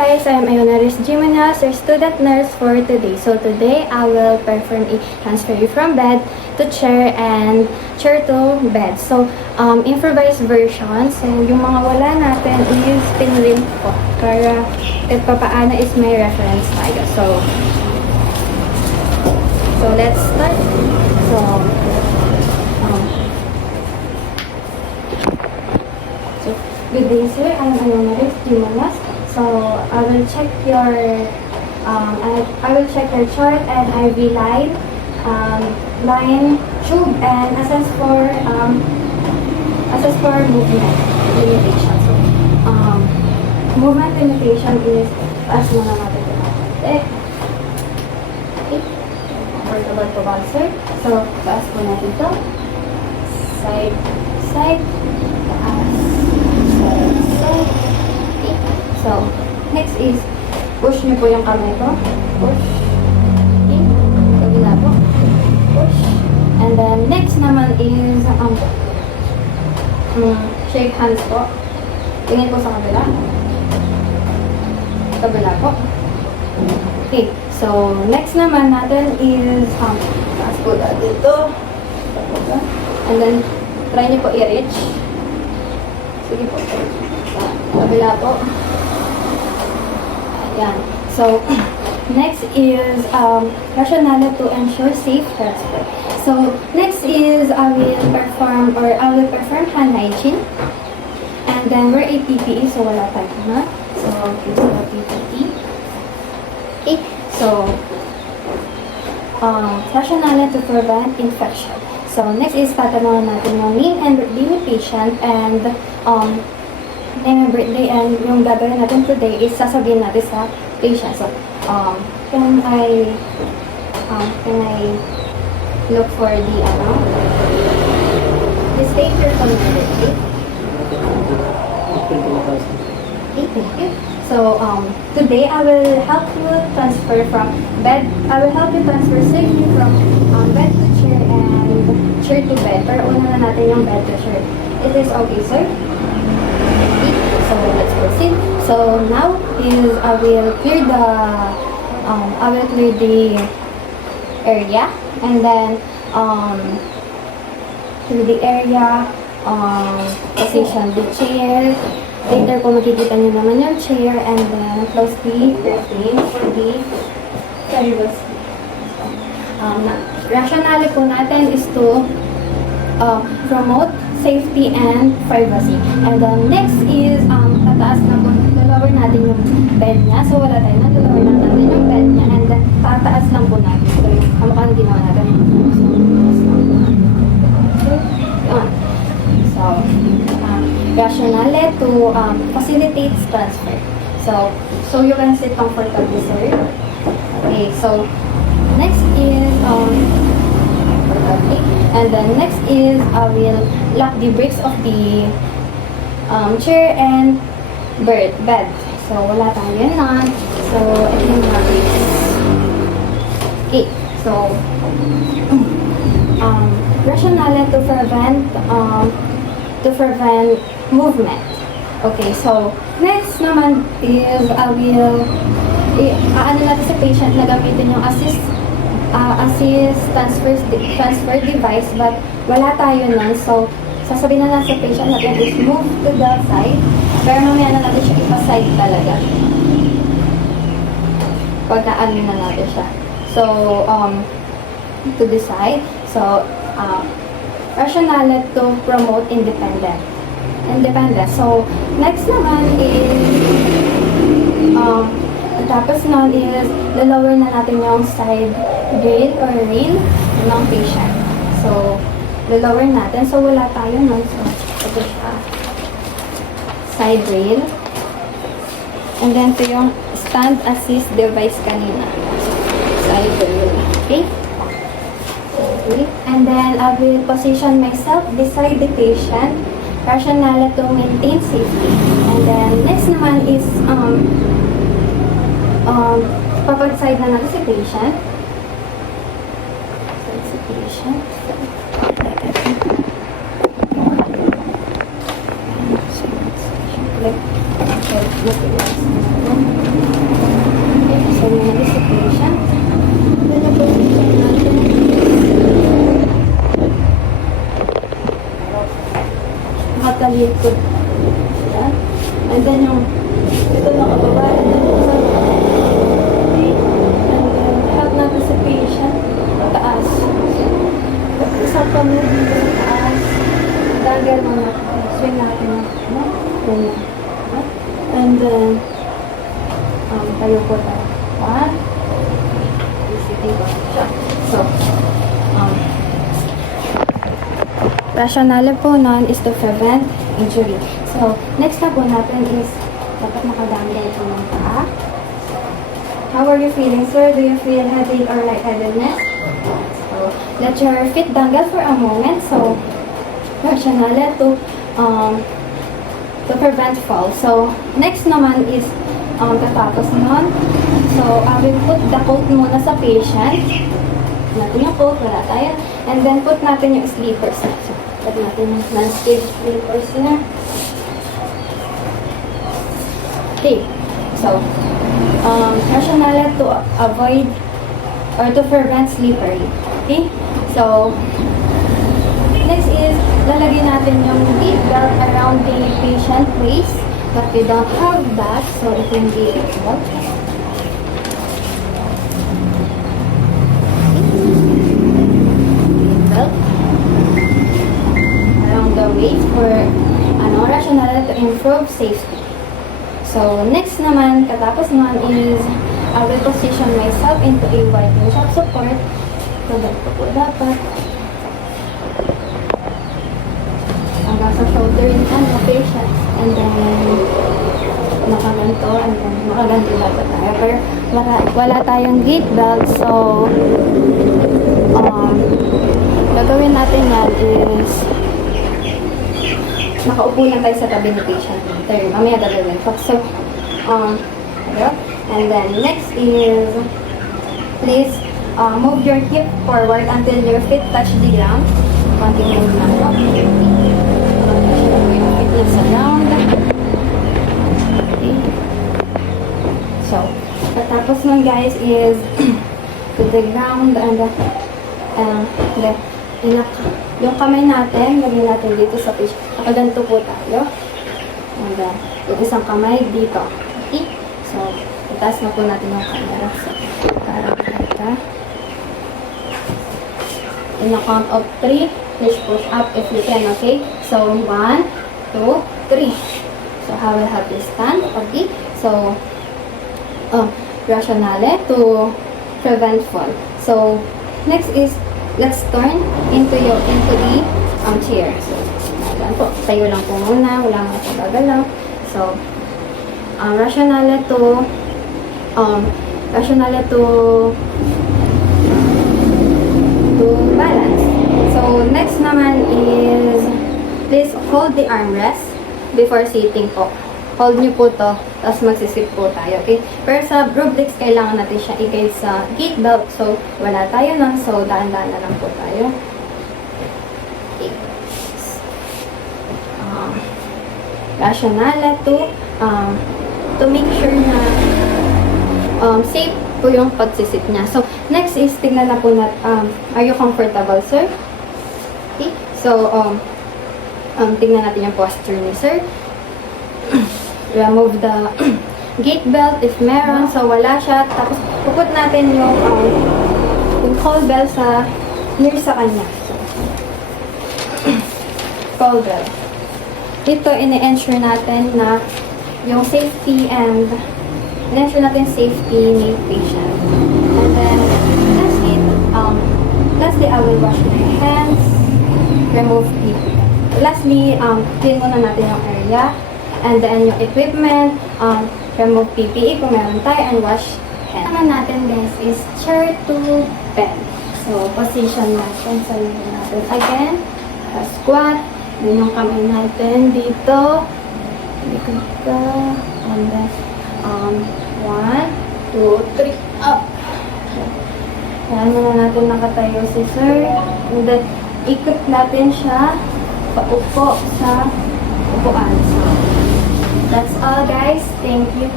guys, I'm Ionaris Jimenez, your student nurse for today. So today, I will perform a transfer from bed to chair and chair to bed. So, improvised version. So, yung mga wala natin is pinrint ko para kahit papaano is may reference tayo. So let's start. So, good day, sir. I'm Ionaris Jimenez. So I will check your I will check your chart and IV line, tube, and assess for movement limitation. So movement limitation is taas muna natin ito. Okay. Comfortable po ba, sir? So taas po natin ito. Side, taas, side. So, next is, push nyo po yung kamay ko. Push. Okay. Kabila po. Push. And then, next naman is, shake hands po. Tingin po sa kabila. Kabila po. Okay. So, next naman natin is, taas po dito. And then, try nyo po i-reach. Sige po. Kabila po. Ayan. So, next is rationale to ensure safe transfer. So, next is I will perform hand hygiene. And then wear a PPE, so wala tayo na. So, use the PPE. Okay. So, rationale to prevent infection. So, next is tatanungan natin yung name and birthday ni patient and name and birthday, and yung gagawin natin today is sasabihin natin sa patient. So, can I look for the state your community? Okay, thank you. So, today I will help you transfer from bed. I will help you transfer safely from bed to chair and chair to bed. Pero una na natin yung bed to chair. It is okay, sir? So let's proceed. So now is I will clear the area, and then clear the area, position the chair. Later po makikita niyo naman yung chair, and then close the curtain for the privacy. Rationale po natin is to promote safety and privacy. And then next is, tataas na po, lower natin yung bed niya. So wala tayo na, lower na natin yung bed niya. And then tataas lang po natin. So yung kamukha ginawa natin. So, rationale to facilitate transfer. So you can sit comfortably, sir. Okay, so next is, okay. And then next is I will lock the brakes of the chair and bed. So wala tayo na. So ito yung mga brakes. Okay. So rationale to prevent movement. Okay. So next naman is I will ano natin sa patient na gamitin yung assist transfer device, but wala tayo nun. So, sasabihin na lang sa patient natin is move to the side. Pero mamaya na natin siya ipa-side talaga. Pagka-ano na natin siya. So, to the side. So, rationale to promote independence. So, next naman is tapos nun is, lower na natin yung side rail or rail ng patient. So, lower natin. So, wala tayo nun. So, ito siya. Side rail. And then, ito yung stand assist device kanina. Side rail. Okay? Okay. And then, I will position myself beside the patient. Rationale to maintain safety. And then, next naman is, papag-side na natin si patient. Si patient. Like, And then yung, ito nakababa, and then yung isa okay. And then, help natin sa patient, taas. Isa pa mo dito sa taas. Dagal mo na, swing natin na, no? Ganyan. No? And then, tayo po tayo. 1, sitting position. So, rationale po nun is to prevent injury. So, next na po natin is dapat makadanggal po ng paa. How are you feeling, sir? Do you feel headache or lightheadedness? So, let your feet dangle for a moment. So, rationale to prevent fall. So, next naman is katapos nun. So, I will put the coat muna sa patient. Natin yung coat, wala tayo. And then, put natin yung sleepers. So, put natin yung non-skid sleepers na. Okay. So, rationale to avoid or to prevent slippery. Okay? So, next is, lalagyan natin yung seat belt around the patient waist. But we don't have that, so it can be belt. Belt around the waist for rationale to improve safety. So, next naman, katapos naman is, I will position myself into a wide range of support. So, ganito po dapat. Hanggang sa shoulder and the patient. And then, nakaganto. And then, nakaganto dapat tayo. Pero, wala tayong gate belt. So, gagawin natin yan is, nakaupo lang tayo sa tabi ni patient. Mamaya gagawin. So, and then next is, please move your hip forward until your feet touch the ground. Konting move lang po. Your feet is around. Okay. So, katapos nun guys is to the ground and yung kamay natin, lagyan natin dito sa pitch. Nakaganto po tayo. And yung isang kamay dito. Okay? So, itaas na po natin yung camera. So, parang kita. In a count of 3, please push up if you can, okay? So, 1, 2, 3. So, how will have you stand? Okay? So, rationale to prevent fall. So, next is let's turn into the chair. So, ayan po. Tayo lang po muna. Wala nga po gagalaw. So, rationale to balance. So, next naman is please hold the armrest before sitting po. Hold nyo po to, tapos magsisip po tayo, okay? Pero sa Rubrix, kailangan natin siya i-guide sa gate belt. So, wala tayo nun. So, daan-daan na lang po tayo. Okay. Rationale to make sure na safe po yung pagsisit niya. So, next is, tignan na po natin, are you comfortable, sir? Okay. So, tignan natin yung posture ni sir. Remove the gate belt if meron. So, wala siya. Tapos, puput natin yung call bell sa near sa kanya. So, call bell. Ito, ini-ensure natin na yung safety and in-ensure natin safety ni patient. And then, lastly, I will wash my hands. Remove the lastly, clean muna natin yung area. And then, yung equipment, remove PPE kung meron tayo, and wash hands. Naman natin, guys, is chair to bed. So, position natin. So, yun natin. Again, squat. Then, yung kamay natin dito. Likod ka. And then, 1, 2, 3, up. Ayan muna natin nakatayo si sir. And then, ikot natin siya paupo sa upuan. So, that's all guys. Thank you.